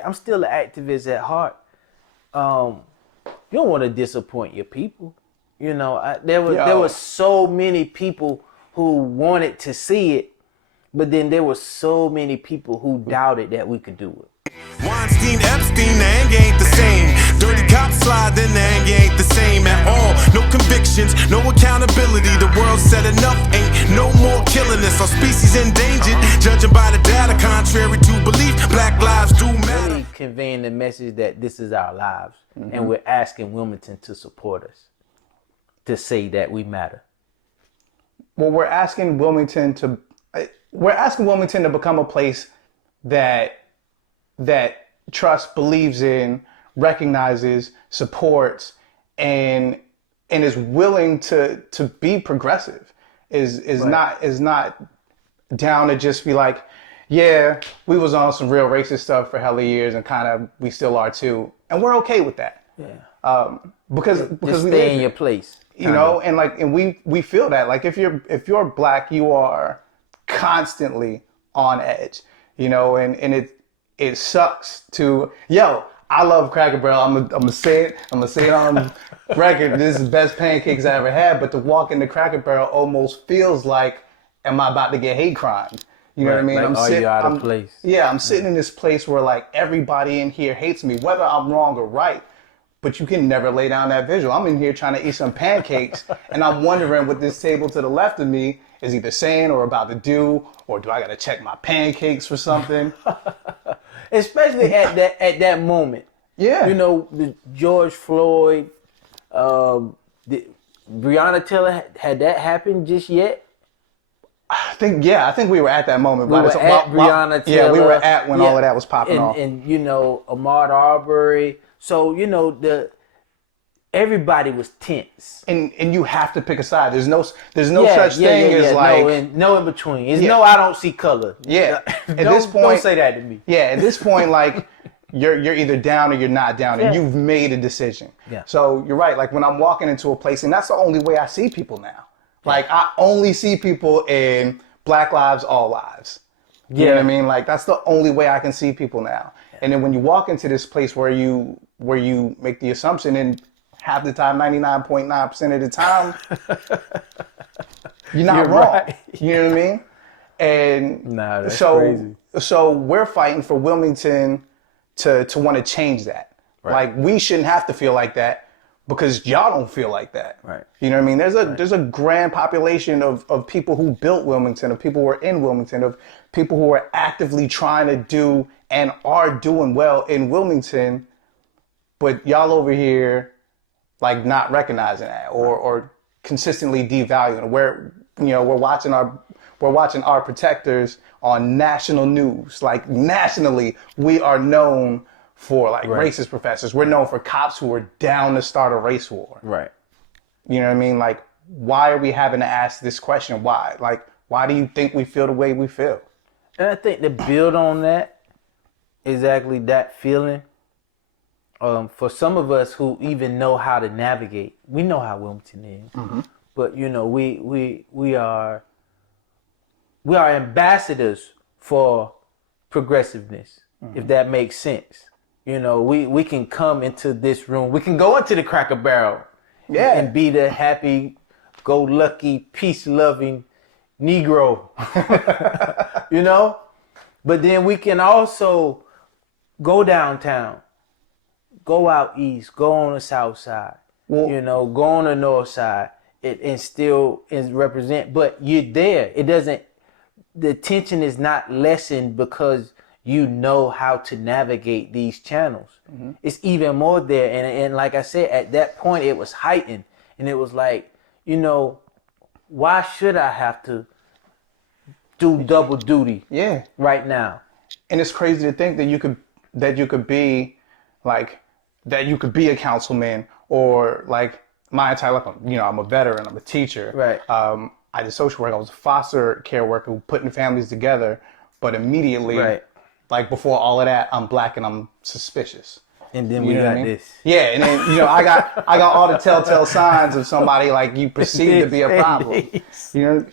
I'm still an activist at heart. You don't want to disappoint your people. You know, there were so many people who wanted to see it, but then there were so many people who doubted that we could do it. Weinstein, Epstein, the anger ain't the same. Dirty cops slide, then the anger ain't the same at all. No convictions, no accountability. The world said enough, ain't no more killing us. Our species endangered, judging by the data. Contrary to belief, black lives do matter. Really conveying the message that this is our lives, and we're asking Wilmington to support us, to say that we matter. Well, we're asking Wilmington to become a place that trusts, believes in, recognizes, supports, and is willing to be progressive. Is not down to just be like, yeah, we was on some real racist stuff for hella years, and kind of we still are too, and we're okay with that. Yeah. Because just we stay in your place. You know, and we feel that, like, if you're black, you are constantly on edge, you know, and it sucks to, I love Cracker Barrel. I'm gonna say it on record. This is the best pancakes I ever had. But to walk into Cracker Barrel almost feels like, am I about to get hate crimed? You know what I mean? Like, are you out of place? Yeah, I'm sitting in this place where, like, everybody in here hates me, whether I'm wrong or right. But you can never lay down that visual. I'm in here trying to eat some pancakes, and I'm wondering what this table to the left of me is either saying or about to do, or do I got to check my pancakes for something? Especially at that moment. Yeah. You know, the George Floyd, Breonna Taylor, had that happened just yet? I think we were at that moment. We were at Breonna Taylor. Yeah, we were at when all of that was popping off. And, you know, Ahmaud Arbery. So, you know, everybody was tense. And you have to pick a side. There's no such thing as like... No in between. It's no I don't see color. Yeah. At this point, don't say that to me. Yeah, at this point, like, you're either down or you're not down, and you've made a decision. Yeah. So you're right. Like, when I'm walking into a place, and that's the only way I see people now. Like, I only see people in Black Lives, All Lives. You know what I mean? Like, that's the only way I can see people now. Yeah. And then when you walk into this place where you make the assumption, and half the time, 99.9% of the time, you're not wrong. Right. You know what I mean? And that's crazy. So we're fighting for Wilmington to want to change that. Right. Like, we shouldn't have to feel like that because y'all don't feel like that. Right. You know what I mean? There's a grand population of people who built Wilmington, of people who are in Wilmington, of people who are actively trying to do and are doing well in Wilmington, but y'all over here, like, not recognizing that or consistently devaluing. We're watching our protectors on national news. Like, nationally, we are known for, like, racist professors. We're known for cops who are down to start a race war. Right. You know what I mean? Like, why are we having to ask this question? Why? Like, why do you think we feel the way we feel? And I think to build on that, exactly that feeling, for some of us who even know how to navigate, we know how Wilmington is, but, you know, we are ambassadors for progressiveness, if that makes sense. You know, we can come into this room, we can go into the Cracker Barrel, and be the happy-go-lucky, peace-loving Negro, you know? But then we can also go downtown, go out east, go on the south side, you know, go on the north side, and still represent. But you're there. It doesn't, the tension is not lessened because you know how to navigate these channels. It's even more there. And like I said, at that point, it was heightened. And it was like, you know, why should I have to do double duty right now? And it's crazy to think that you could be like, that you could be a councilman, or like my entire life, you know, I'm a veteran, I'm a teacher. Right. I did social work. I was a foster care worker putting families together, but immediately, like, before all of that, I'm black and I'm suspicious. And then we got this. Yeah, and then, you know, I got all the telltale signs of somebody, like, you perceive to be a problem. You know,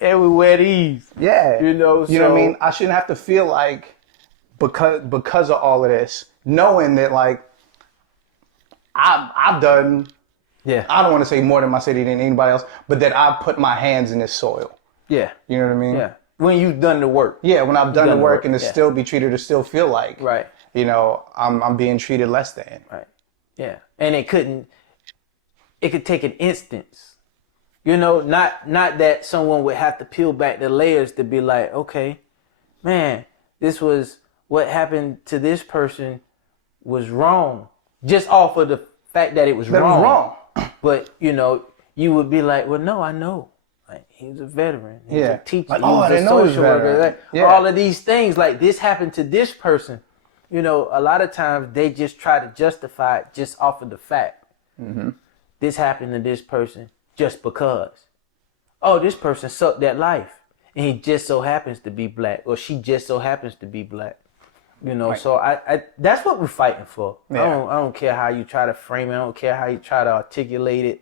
everywhere these. Yeah. You know, you know what I mean? I shouldn't have to feel like, because of all of this, knowing that like I've done, I don't want to say more than my city than anybody else, but that I've put my hands in this soil. Yeah. You know what I mean? Yeah. When you've done the work. Yeah, when I've done the work and to still be treated or still feel like, right, you know, I'm being treated less than. Right. Yeah. And it could take an instance. You know, not that someone would have to peel back the layers to be like, okay, man, this was what happened to this person was wrong. Just off of the fact that it was wrong. But, you know, you would be like, well, no, I know. Like, he was a veteran. He was a teacher. Like, he was I a didn't know he was social worker. Like, all of these things, like this happened to this person. You know, a lot of times they just try to justify it just off of the fact. Mm-hmm. This happened to this person just because. Oh, this person sucked that life. And he just so happens to be black. Or she just so happens to be black. You know, so I that's what we're fighting for. Yeah. I don't care how you try to frame it. I don't care how you try to articulate it.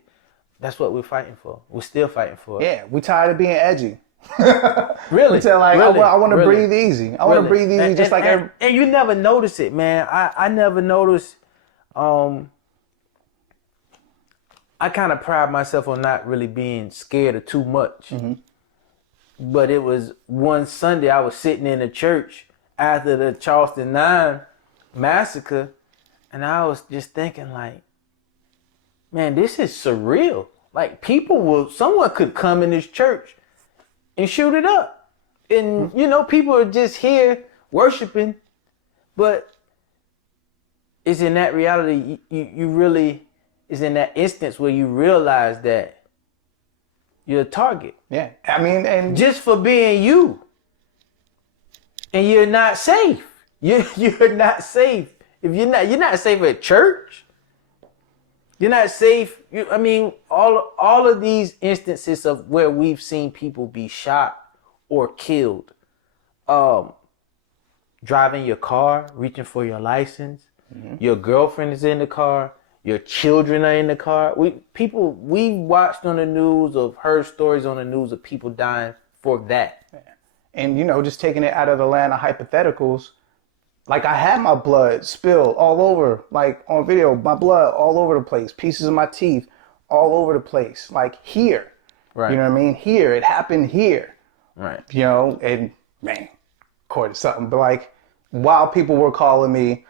That's what we're fighting for. We're still fighting for it. Yeah, we're tired of being edgy. Really? I want to breathe easy. I want to breathe easy just like every... And you never notice it, man. I never noticed. I kind of pride myself on not really being scared of too much. Mm-hmm. But it was one Sunday I was sitting in a church after the Charleston 9 massacre, and I was just thinking like, man, this is surreal. Like someone could come in this church and shoot it up. And, you know, people are just here worshiping, but it's in that reality, you really, it's in that instance where you realize that you're a target. Yeah, I mean, and just for being you. And you're not safe. You're not safe. If you're not safe at church. You're not safe. I mean, all of these instances of where we've seen people be shot or killed. Driving your car, reaching for your license. Mm-hmm. Your girlfriend is in the car. Your children are in the car. We watched on the news or heard stories on the news of people dying for that. And, you know, just taking it out of the land of hypotheticals, like I had my blood spill all over, like on video, my blood all over the place, pieces of my teeth all over the place, like here. Right. You know what I mean? Here, it happened here. Right. You know, and man, caught something. But like, while people were calling me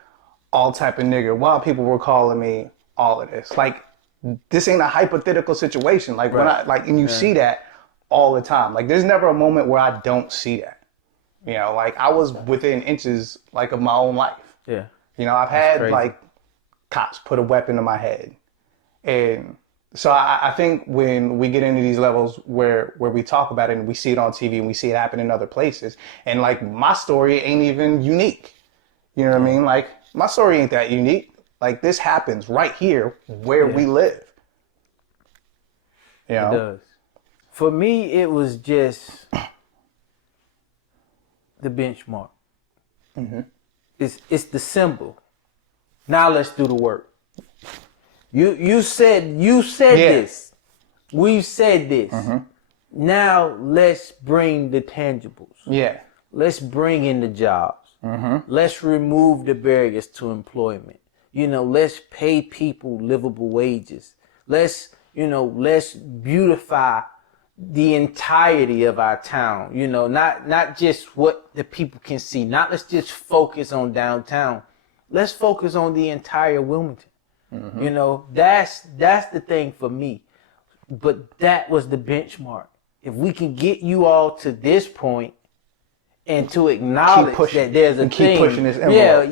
all type of nigger, while people were calling me all of this, like, this ain't a hypothetical situation. Like, when and you see that all the time. Like, there's never a moment where I don't see that. You know, like, I was within inches, like, of my own life. Yeah. You know, I've had, like, cops put a weapon to my head. And so I think when we get into these levels where we talk about it and we see it on TV and we see it happen in other places, and, like, my story ain't even unique. You know what I mean? Like, my story ain't that unique. Like, this happens right here where we live. You know? It does. For me, it was just the benchmark. Mm-hmm. It's the symbol. Now let's do the work. You said this. We said this. Mm-hmm. Now let's bring the tangibles. Yeah. Let's bring in the jobs. Mm-hmm. Let's remove the barriers to employment. You know, let's pay people livable wages. Let's beautify the entirety of our town, you know, not just what the people can see. Let's just focus on downtown. Let's focus on the entire Wilmington. Mm-hmm. You know, that's the thing for me. But that was the benchmark. If we can get you all to this point and to acknowledge that there's a thing, keep pushing this envelope.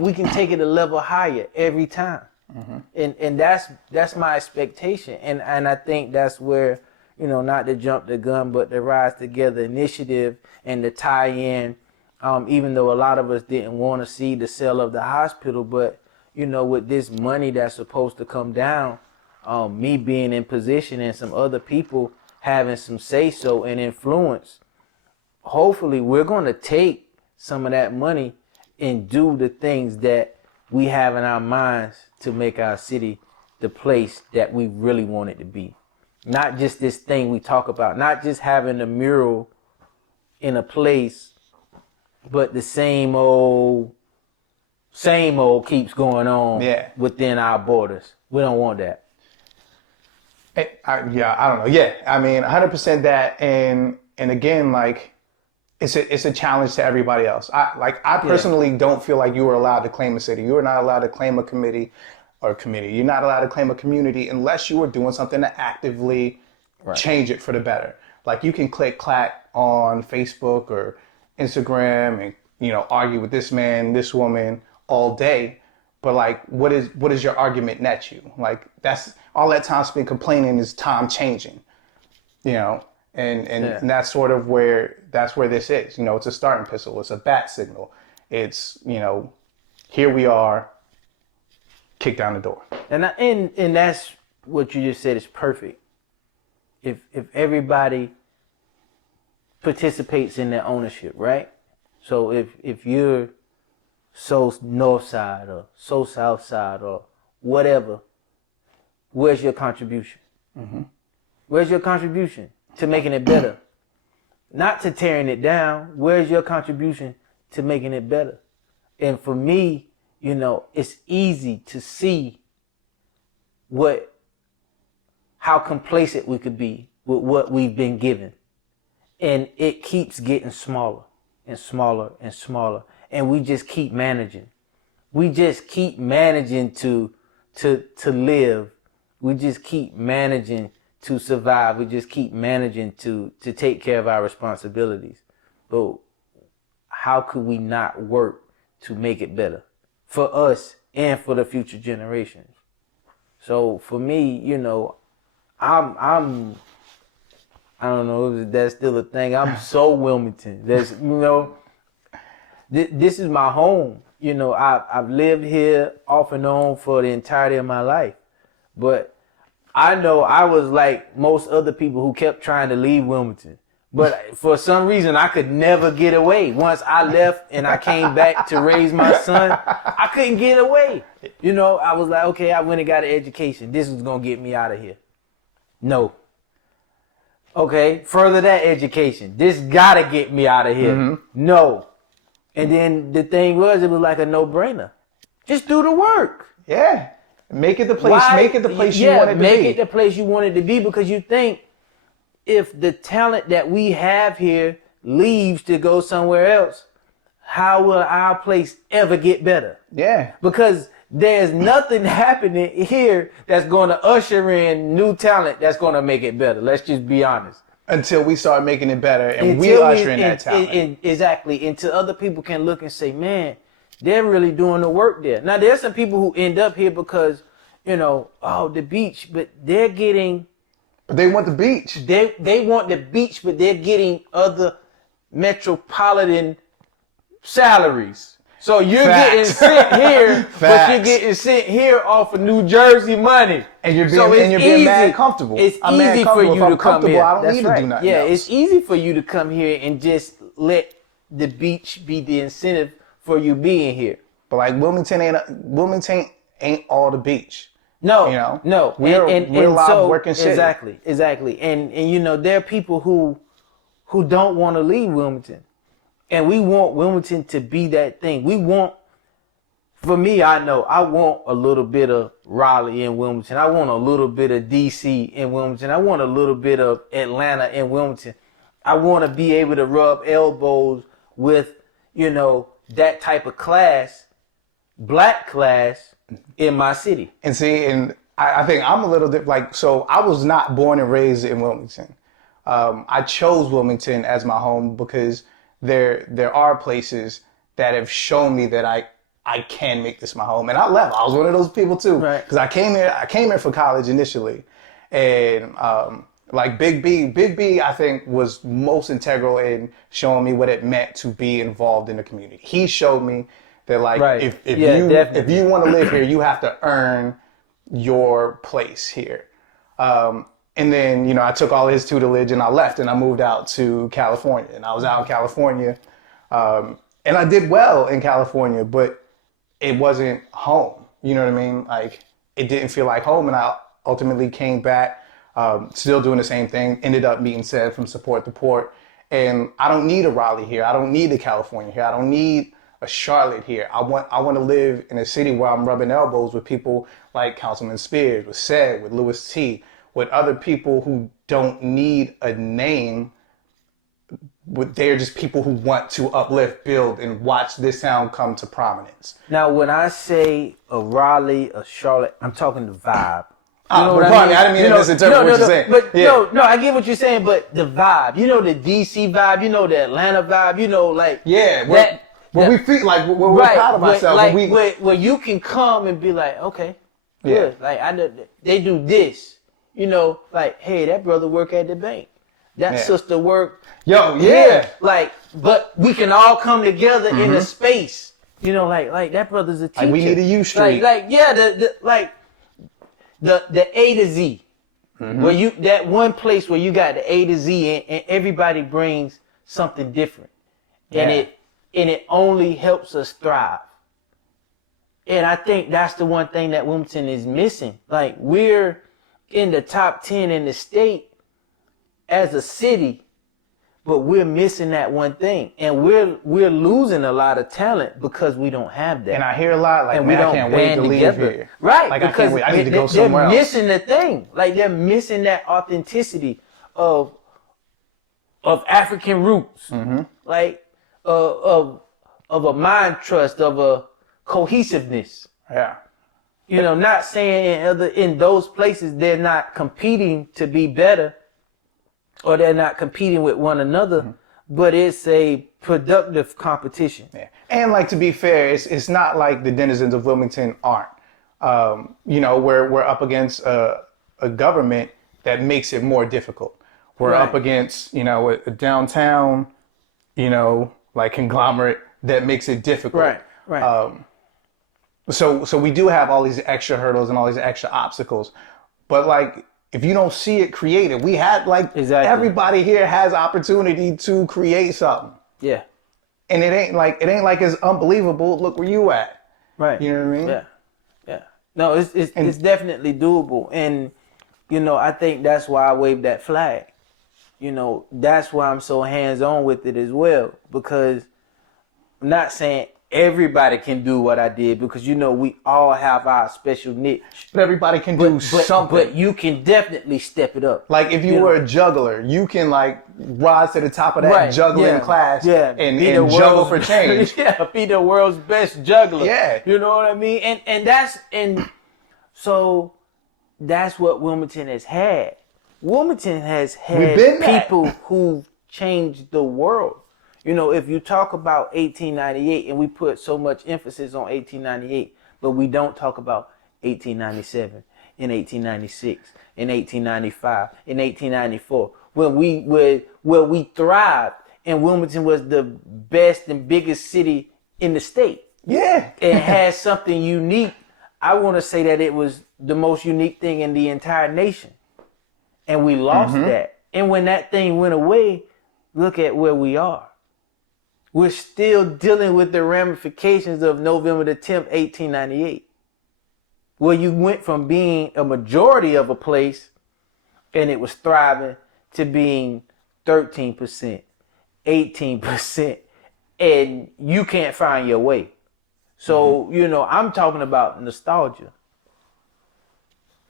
we can take it a level higher every time. Mm-hmm. And that's my expectation. And I think that's where, you know, not to jump the gun, but the Rise Together initiative and the tie-in, even though a lot of us didn't want to see the sale of the hospital, but, you know, with this money that's supposed to come down, me being in position and some other people having some say-so and influence, hopefully we're going to take some of that money and do the things that we have in our minds to make our city the place that we really want it to be. Not just this thing we talk about, not just having a mural in a place but the same old keeps going on within our borders. We don't want that. I don't know. Yeah, I mean, 100% that, and again, like, it's a challenge to everybody else. I personally don't feel like you are allowed to claim a city. You are not allowed to claim a committee. You're not allowed to claim a community unless you are doing something to actively change it for the better. Like, you can clack on Facebook or Instagram and, you know, argue with this man, this woman all day. But like, what is your argument net you? Like, that's all that time spent complaining is time changing, you know, and that's sort of where this is. You know, it's a starting pistol. It's a bat signal. It's, you know, here we are, kick down the door. And that's what you just said is perfect. If everybody participates in their ownership, right? So if you're so north side or so south side or whatever, where's your contribution? Mm-hmm. Where's your contribution to making it better? Not to tearing it down. Where's your contribution to making it better? And for me, you know, it's easy to see how complacent we could be with what we've been given. And it keeps getting smaller and smaller and smaller. And we just keep managing. We just keep managing to live. We just keep managing to survive. We just keep managing to take care of our responsibilities. But how could we not work to make it better for us and for the future generations? So for me, you know, I don't know if that's still a thing. I'm so Wilmington. There's, you know, this is my home. You know, I've lived here off and on for the entirety of my life. But I know I was like most other people who kept trying to leave Wilmington. But for some reason, I could never get away. Once I left and I came back to raise my son, I couldn't get away. You know, I was like, okay, I went and got an education. This was going to get me out of here. No. Okay, further that education. This got to get me out of here. Mm-hmm. No. And then the thing was, it was like a no-brainer. Just do the work. Yeah. Make it the place. Make it the place you want it to be. Make it the place you want it to be, because you think if the talent that we have here leaves to go somewhere else, how will our place ever get better? Yeah. Because there's nothing happening here that's going to usher in new talent that's going to make it better. Let's just be honest. Until we start making it better and we usher in that talent. Exactly. Until other people can look and say, man, they're really doing the work there. Now, there's some people who end up here because, you know, the beach, but they're getting... But they want the beach. They want the beach, but they're getting other metropolitan salaries. So you're getting sent here, but you're getting sent here off of New Jersey money. And you're being mad comfortable. It's easy for you to come here. I don't need to do nothing else. It's easy for you to come here and just let the beach be the incentive for you being here. But like Wilmington ain't all the beach. No, you know? No. We're a live working city. Exactly. And you know, there are people who don't want to leave Wilmington. And we want Wilmington to be that thing. For me, I know I want a little bit of Raleigh in Wilmington. I want a little bit of DC in Wilmington. I want a little bit of Atlanta in Wilmington. I want to be able to rub elbows with, you know, that type of class, black class in my city. And see, and I think I'm a little bit like, so I was not born and raised in Wilmington. I chose Wilmington as my home because there are places that have shown me that I can make this my home. And I left. I was one of those people too. Right. Because I came here for college initially. And like Big B, I think was most integral in showing me what it meant to be involved in the community. He showed me that like, if you want to live here, you have to earn your place here. And then, you know, I took all his tutelage and I left and I moved out to California. And I was out in California. And I did well in California, but it wasn't home. You know what I mean? Like, it didn't feel like home. And I ultimately came back, still doing the same thing, ended up meeting Seth from Support the Port. And I don't need a Raleigh here. I don't need a California here. I don't need a Charlotte here. I want to live in a city where I'm rubbing elbows with people like Councilman Spears, with Sed, with Louis T, with other people who don't need a name. They're just people who want to uplift, build, and watch this town come to prominence. Now, when I say a Raleigh, a Charlotte, I'm talking the vibe. You know what I mean? I didn't mean to misinterpret what you're saying. But no, I get what you're saying, but the vibe, you know, the DC vibe, you know, the Atlanta vibe, you know, like where we feel like we're proud of ourselves. Like where you can come and be like, okay, good. Like they do this, you know, like, hey, that brother work at the bank, that sister work. Like, but we can all come together in a space, you know, like that brother's a teacher. Like we need a U Street. The A to Z, where you that one place where you got the A to Z and everybody brings something different, and it only helps us thrive. And I think that's the one thing that Wilmington is missing. Like, we're in the top 10 in the state as a city, but we're missing that one thing, and we're losing a lot of talent because we don't have that. And I hear a lot like, man, I can't wait to leave here. Right, like, because I can't wait. I need to go somewhere else. They're missing the thing. Like, they're missing that authenticity of African roots, like of a mind trust, of a cohesiveness. Yeah. You know, not saying in those places they're not competing to be better, or they're not competing with one another, but it's a productive competition. Yeah. And like, to be fair, it's not like the denizens of Wilmington aren't. You know, we're up against a government that makes it more difficult. We're up against, you know, a downtown, you know, like conglomerate that makes it difficult. Right. So we do have all these extra hurdles and all these extra obstacles, but like, if you don't see it created, we had like everybody here has opportunity to create something. Yeah. And it ain't like it's unbelievable. Look where you at. Right. You know what I mean? Yeah. Yeah. No, it's definitely doable. And, you know, I think that's why I waved that flag. You know, that's why I'm so hands-on with it as well. Because I'm not saying everybody can do what I did, because, you know, we all have our special niche. But everybody can do something. But you can definitely step it up. Like, if you were a juggler, you can like rise to the top of that juggling class and juggle for change. Be the world's best juggler. Yeah. You know what I mean? And so that's what Wilmington has had. Wilmington has had people who changed the world. You know, if you talk about 1898, and we put so much emphasis on 1898, but we don't talk about 1897 and 1896 and 1895 and 1894, where we thrived, and Wilmington was the best and biggest city in the state. Yeah. It had something unique. I want to say that it was the most unique thing in the entire nation. And we lost that. And when that thing went away, look at where we are. We're still dealing with the ramifications of November the 10th, 1898, where you went from being a majority of a place and it was thriving to being 13%, 18%, and you can't find your way. So, you know, I'm talking about nostalgia.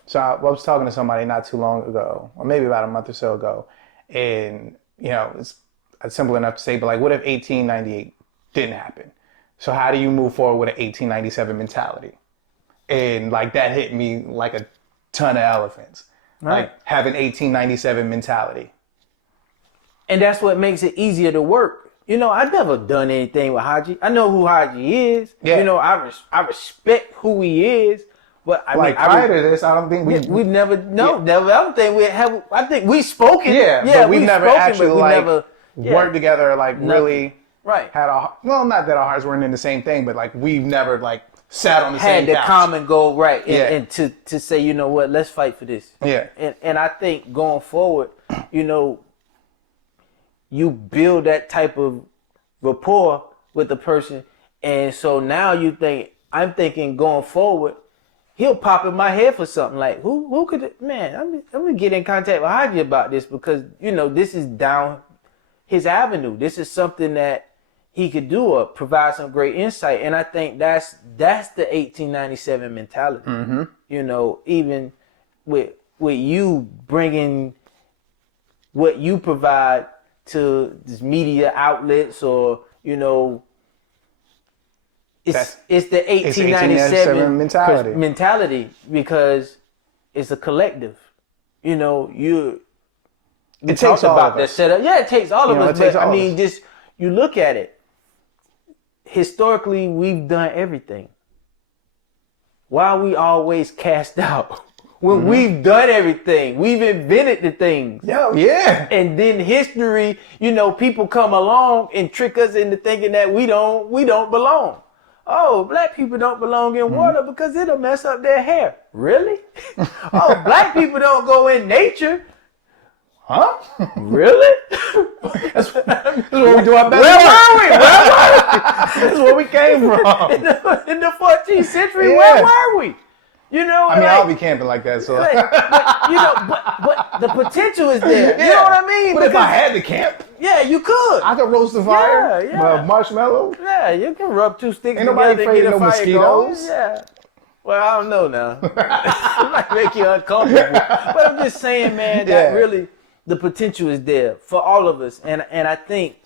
So I was talking to somebody not too long ago, or maybe about a month or so ago, and, you know, it's simple enough to say, but like, what if 1898 didn't happen? So how do you move forward with an 1897 mentality? And like, that hit me like a ton of elephants. Right. Like, having 1897 mentality. And that's what makes it easier to work. You know, I've never done anything with Haji. I know who Haji is. Yeah. You know, I respect who he is. But prior to this, I don't think we've never. I don't think we have. I think we've spoken. But we've never actually worked together, like really had not that our hearts weren't in the same thing, but like we've never like sat on the same couch. Had the common goal, and to say, you know what, let's fight for this. Yeah. And I think going forward, you know, you build that type of rapport with the person, and so now I'm thinking going forward, he'll pop in my head for something like, who could, man, I'm gonna get in contact with Haji about this, because, you know, this is down his avenue. This is something that he could do or provide some great insight. And I think that's the 1897 mentality. Mm-hmm. You know, even with you bringing what you provide to these media outlets, or you know, it's the 1897 mentality because it's a collective. You know, it takes all about of that us. setup. Yeah, it takes all of us. But I mean, us. just you look at it. Historically, we've done everything. Why are we always cast out? When we've done everything, we've invented the things. Yeah. And then history, you know, people come along and trick us into thinking that we don't belong. Oh, black people don't belong in water because it'll mess up their hair. Really? Oh, black people don't go in nature. Huh? Really? That's what we do our best. Where were we? That's where we came from. In the 14th century, Yeah. where were we? You know, I mean, I'll be camping like that, so. but, you know, but the potential is there. You know what I mean? But if I had to camp, yeah, you could. I could roast the fire, Yeah. marshmallow. Yeah, you can rub two sticks Ain't nobody together afraid and of get a no fire mosquitoes. going. Yeah. Well, I don't know now. It might make you uncomfortable. But I'm just saying, man, that really the potential is there for all of us. And I think,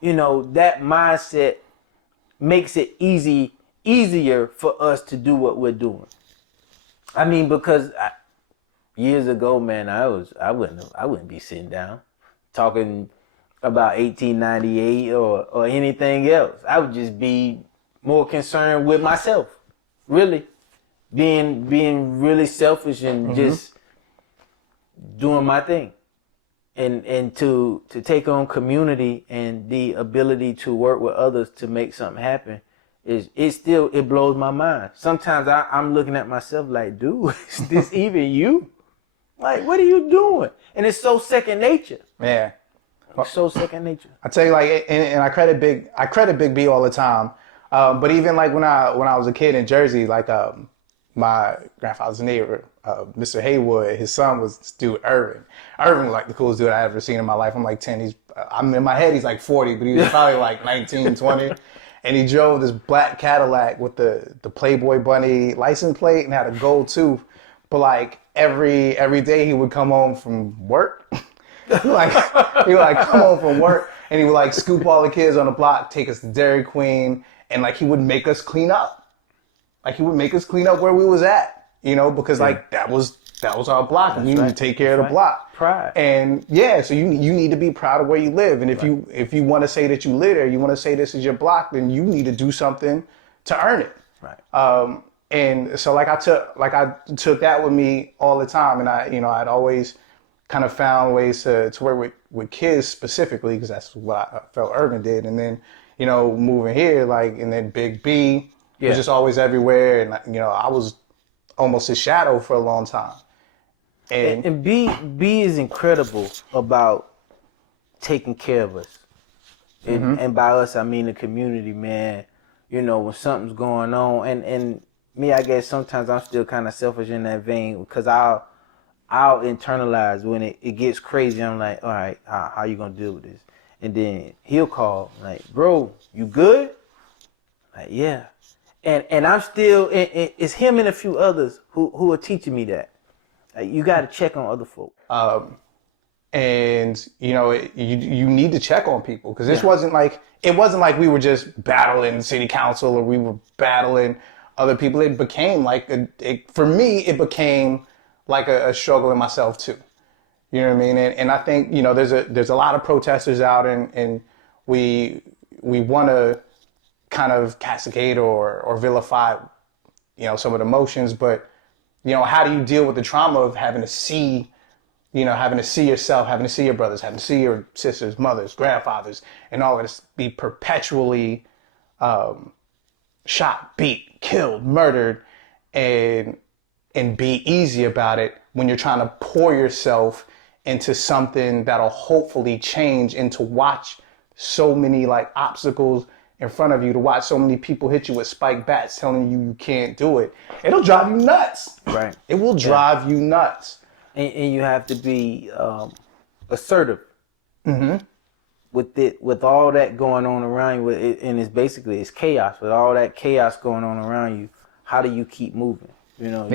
you know, that mindset makes it easier for us to do what we're doing. I mean, because years ago, man, I wouldn't be sitting down talking about 1898 or anything else. I would just be more concerned with myself, really, being really selfish and just doing my thing, and to take on community and the ability to work with others to make something happen. It blows my mind. Sometimes I'm looking at myself like, dude, is this even you? Like, what are you doing? And it's so second nature. Yeah. It's so second nature. I tell you, like, and I credit Big B all the time. But even like when I was a kid in Jersey, like my grandfather's neighbor, Mr. Haywood, his son was this dude Irvin. Irvin was like the coolest dude I ever seen in my life. I'm like 10. I'm in my head, he's like 40, but he was probably like 19, 20. And he drove this black Cadillac with the Playboy Bunny license plate and had a gold tooth. But like every day he would come home from work. he would come home from work and he would like scoop all the kids on the block, take us to Dairy Queen, and like he would make us clean up. Like he would make us clean up where we was at, you know, because like that was our block. And you need to take care of the block. Pride. And so you need to be proud of where you live. And if you want to say that you live there, you want to say this is your block, then you need to do something to earn it. Right. And so I took that with me all the time. And I'd always kind of found ways to work with kids specifically, because that's what I felt Irvin did. And then, you know, moving here, like, and then Big B was just always everywhere. And, you know, I was almost his shadow for a long time. And B is incredible about taking care of us. And by us, I mean the community, man. You know, when something's going on, and me, I guess sometimes I'm still kind of selfish in that vein, because I'll internalize when it gets crazy. I'm like, all right, how you gonna deal with this? And then he'll call, like, bro, you good? Like, yeah. And I'm still, it's him and a few others who are teaching me that. Like, you got to check on other folk. And you know, you need to check on people, because it wasn't like we were just battling city council or we were battling other people. It became like for me, it became like a struggle in myself too. You know what I mean? And I think, you know, there's a lot of protesters out, and we want to kind of castigate or vilify, you know, some of the emotions, but you know, how do you deal with the trauma of having to see yourself, having to see your brothers, having to see your sisters, mothers, grandfathers, and all of this be perpetually shot, beat, killed, murdered, and be easy about it when you're trying to pour yourself into something that'll hopefully change, and to watch so many like obstacles in front of you, to watch so many people hit you with spiked bats telling you can't do it. It'll drive you nuts. Right. It will drive you nuts. And you have to be assertive. with all that going on around you, and it's chaos. With all that chaos going on around you, how do you keep moving? You know,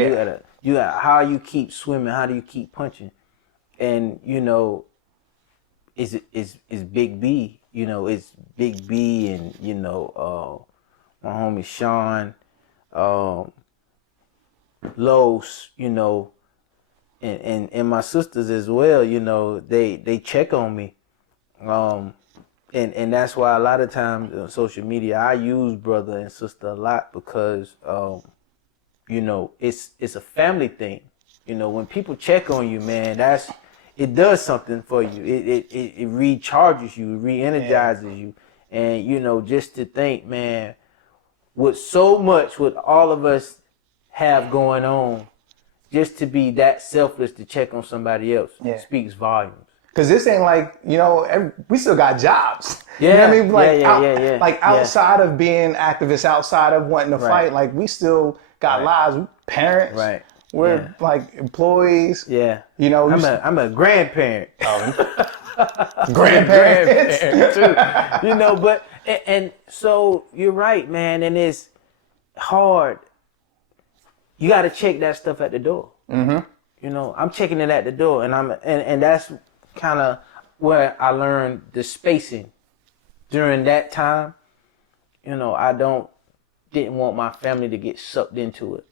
you gotta how you keep swimming, how do you keep punching? And you know, is Big B, you know, it's Big B and you know, my homie Sean, Los, you know, and my sisters as well, you know, they check on me. And that's why a lot of times on social media I use brother and sister a lot because you know, it's a family thing. You know, when people check on you, man, it does something for you. It recharges you, it re-energizes you. And you know, just to think, man, with so much what all of us have going on, just to be that selfless to check on somebody else speaks volumes. Because this ain't like, you know, we still got jobs. Yeah. You know what I mean? Like, Like outside of being activists, outside of wanting to fight, like we still got lives. We're parents. Right. We're like employees. Yeah. You know, I'm a grandparent. Grandparents too. You know, but and so you're right, man, and it's hard. You got to check that stuff at the door. Mm-hmm. You know, I'm checking it at the door, and that's kind of where I learned the spacing during that time. You know, I didn't want my family to get sucked into it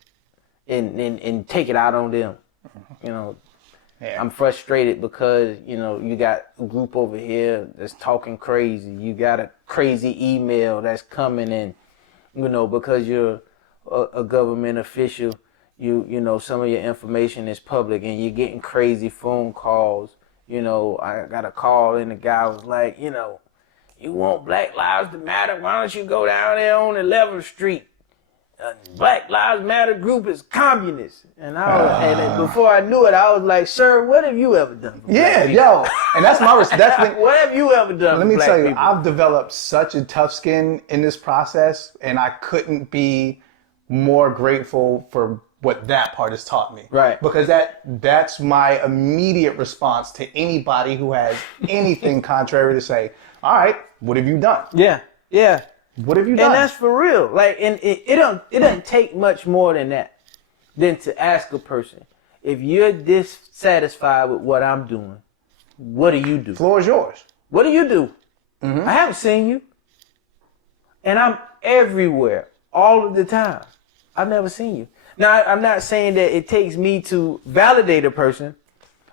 and take it out on them. You know, I'm frustrated because, you know, you got a group over here that's talking crazy. You got a crazy email that's coming in, you know, because you're a government official. You know, some of your information is public and you're getting crazy phone calls. You know, I got a call and the guy was like, you know, you want Black Lives to Matter? Why don't you go down there on 11th Street? Black Lives Matter group is communist. And and before I knew it, I was like, sir, what have you ever done? Yo. And that's my what have you ever done? Let me tell you, people? I've developed such a tough skin in this process, and I couldn't be more grateful for what that part has taught me. Right. Because that's my immediate response to anybody who has anything contrary to say, all right, what have you done? Yeah. What have you done? And that's for real. Like, and it doesn't take much more than that, than to ask a person, if you're dissatisfied with what I'm doing, what do you do? Floor is yours. What do you do? Mm-hmm. I haven't seen you. And I'm everywhere, all of the time. I've never seen you. Now, I'm not saying that it takes me to validate a person,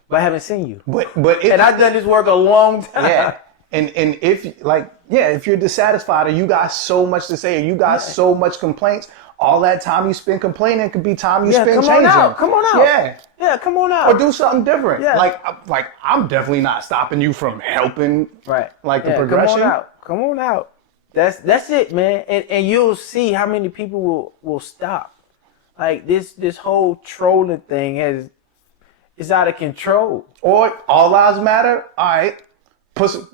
but I haven't seen you. And I've done this work a long time. Yeah. And if you're dissatisfied or you got so much to say or you got so much complaints, all that time you spend complaining could be time you spend changing. Come on out. Yeah. Yeah, come on out. Or do something different. Yeah. Like I'm definitely not stopping you from helping. Right. Like the progression. Come on out. That's it, man. And you'll see how many people will stop. Like this whole trolling thing is out of control. Or all lives matter. All right.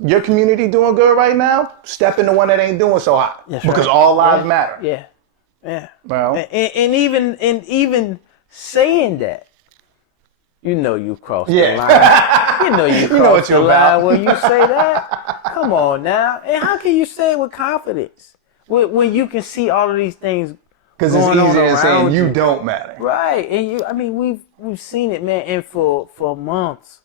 Your community doing good right now? Step into one that ain't doing so hot. That's because right. all lives matter. Yeah. Well, and even saying that, you know you crossed the line. You know you crossed the line when you say that. Come on now. And how can you say it with confidence when you can see all of these things? Because it's easier than saying you don't matter. Right. And we've seen it, man. And for months,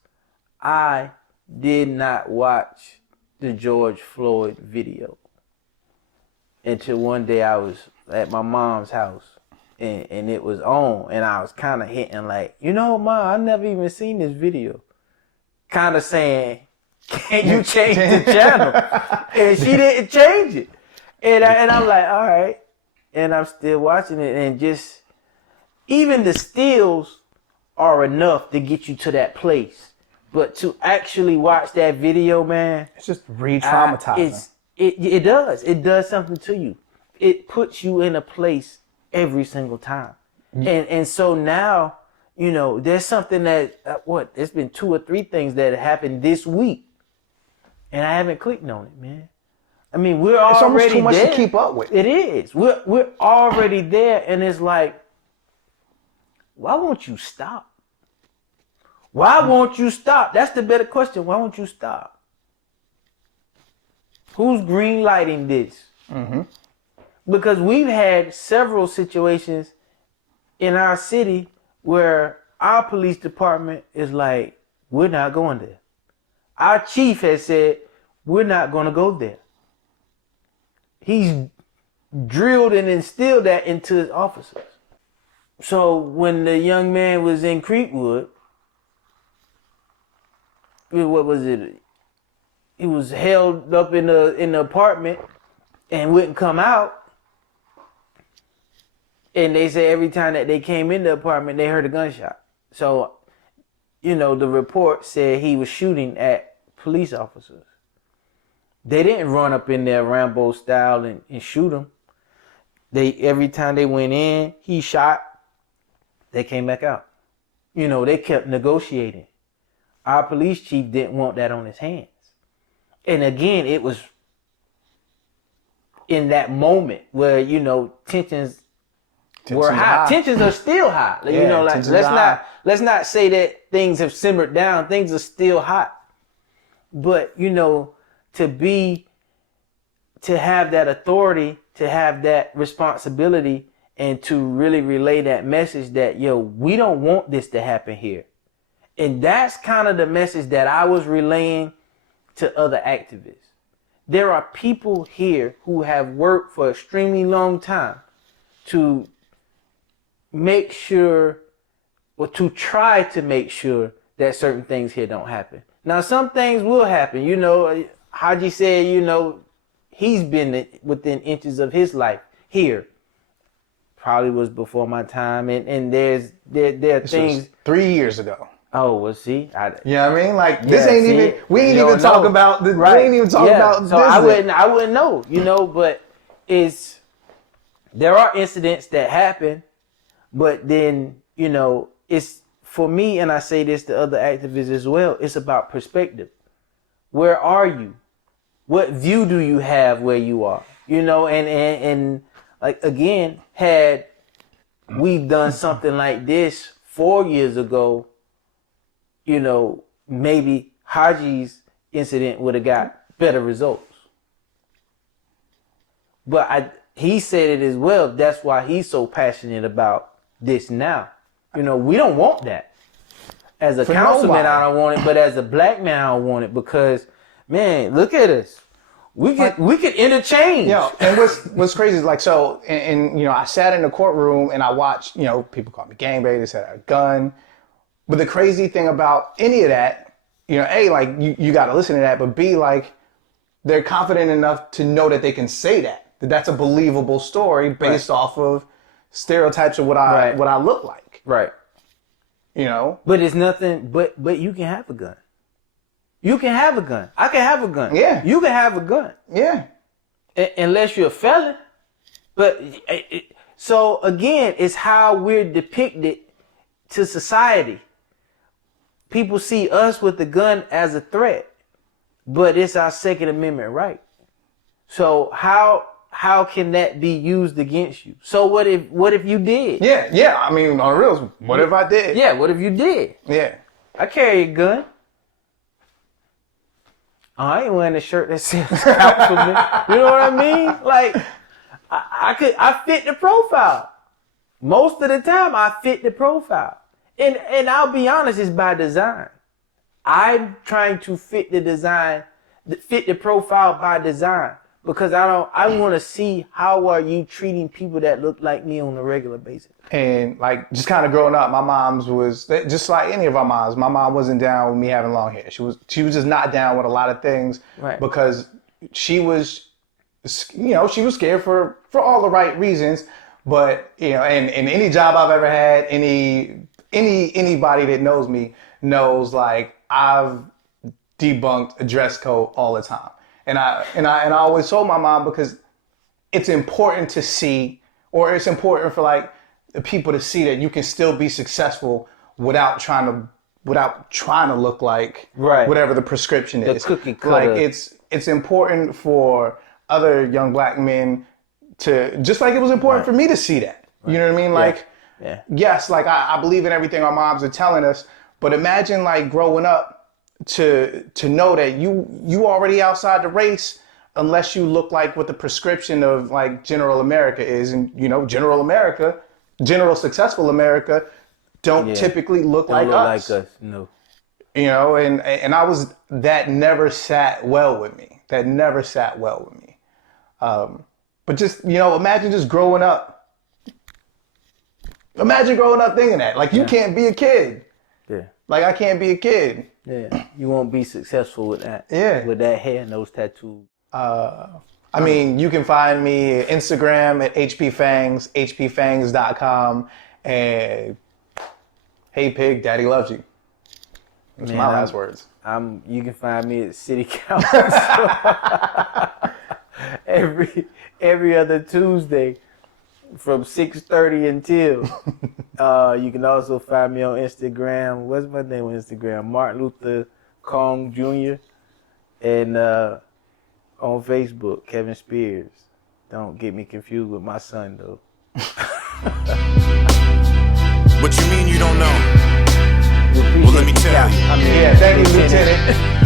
I did not watch the George Floyd video until one day I was at my mom's house and it was on and I was kind of hitting like, you know, Mom, I never even seen this video. Kind of saying, can you change the channel? And she didn't change it. And I'm like, all right. And I'm still watching it and just, even the stills are enough to get you to that place. But to actually watch that video, man, it's just re-traumatizing. It does. It does something to you. It puts you in a place every single time. And so now, you know, there's something that, there's been 2 or 3 things that happened this week. And I haven't clicked on it, man. I mean, we're already there. It's almost too much to keep up with. It is. We're already there. And it's like, why won't you stop? Why won't you stop? That's the better question. Why won't you stop? Who's green lighting this? Mm-hmm. Because we've had several situations in our city where our police department is like, we're not going there. Our chief has said, we're not going to go there. He's drilled and instilled that into his officers. So when the young man was in Creekwood, what was it? He was held up in the apartment and wouldn't come out. And they say every time that they came in the apartment, they heard a gunshot. So, the report said he was shooting at police officers. They didn't run up in there Rambo style and shoot him. Every time they went in, he shot. They came back out. They kept negotiating. Our police chief didn't want that on his hands. And again, it was in that moment where, tensions were high. Tensions are still high. Let's not say that things have simmered down. Things are still hot. But, to have that authority, to have that responsibility, and to really relay that message that, we don't want this to happen here. And that's kind of the message that I was relaying to other activists. There are people here who have worked for an extremely long time to make sure, or to try to make sure that certain things here don't happen. Now, some things will happen. Haji said, he's been within inches of his life here. Probably was before my time. And there are things. 3 years ago. Oh, well, see. You know what I mean? Like, this ain't even, we ain't even talk about this. Right. We ain't even talk about so this. I wouldn't know, but there are incidents that happen, but then, it's, for me, and I say this to other activists as well, it's about perspective. Where are you? What view do you have where you are? And like, again, had we done something like this 4 years ago, maybe Haji's incident would have got better results. But he said it as well. That's why he's so passionate about this now. We don't want that. As a councilman, I don't want it. But as a black man, I don't want it because, man, look at us. We could interchange. And what's crazy is and I sat in the courtroom and I watched, people call me gangbang, they said I had a gun. But the crazy thing about any of that, A, you got to listen to that, but B, they're confident enough to know that they can say that that's a believable story based off of stereotypes of what I look like. Right. But it's nothing, but you can have a gun. You can have a gun. I can have a gun. Yeah. You can have a gun. Yeah. Unless you're a felon. But so again, it's how we're depicted to society. People see us with the gun as a threat, but it's our Second Amendment right. So how can that be used against you? So what if you did? Yeah. I mean, on the real, what if I did? Yeah, what if you did? Yeah. I carry a gun. I ain't wearing a shirt that says Councilman. You know what I mean? Like, I fit the profile. Most of the time, I fit the profile. And I'll be honest, it's by design. I'm trying to fit the profile by design. Because I want to see how are you treating people that look like me on a regular basis. And just kind of growing up, my mom's was just like any of our moms. My mom wasn't down with me having long hair. She was just not down with a lot of things because she was, she was scared for all the right reasons. But and any job I've ever had, anybody that knows me knows I've debunked a dress code all the time. And I always told my mom because it's important to see, or it's important for the people to see that you can still be successful without trying to look like whatever the prescription is. The cookie cutter. It's important for other young black men to, just like it was important for me to see that. You know what I mean? Yes, I believe in everything our moms are telling us, but imagine growing up to know that you already outside the race unless you look like what the prescription of like General America is, and you know, General Successful America don't typically look Don't like look us. like us, no. You know, and that never sat well with me. That never sat well with me. But just, you know, imagine just growing up. Imagine growing up thinking that. Like, you can't be a kid. Yeah. Like, I can't be a kid. Yeah. You won't be successful with that. Yeah. With that hair and those tattoos. I mean, you can find me Instagram at HPFangs, hpfangs.com, and hey pig, daddy loves you. That's my last words. You can find me at City Council every other Tuesday from 6:30 until. You can also find me on Instagram. What's my name on Instagram? Martin Luther Kong Jr. And on Facebook, Kevin Spears. Don't get me confused with my son though. What you mean you don't know? Well, let me tell you. Yeah, thank you, Lieutenant.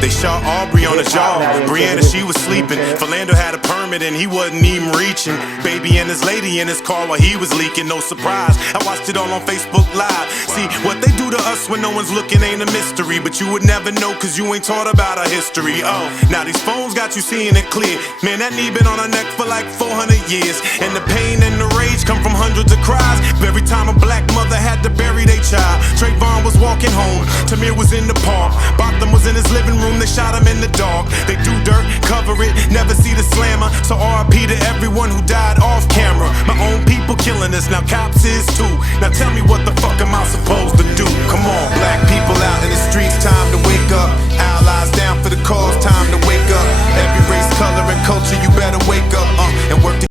They shot Aubrey on the jaw. Brianna, she was sleeping. Philando had a permit and he wasn't even reaching. Baby and his lady in his car while he was leaking. No surprise, I watched it all on Facebook Live. See, what they do to us when no one's looking ain't a mystery. But you would never know cause you ain't taught about our history. Oh, now these phones got you seeing it clear. Man, that knee been on her neck for like 400 years. And the pain and the rage come from hundreds of cries. Every time a black mother had to bury their child. Trayvon was walking home, Tamir was in the park, Botham was in his living room. They shot him in the dark. They do dirt, cover it, never see the slammer. So RIP to everyone who died off camera. My own people killing us, now cops is too. Now tell me what the fuck am I supposed to do? Come on, black people out in the streets, time to wake up. Allies down for the cause, time to wake up. Every race, color, and culture, you better wake up and work together.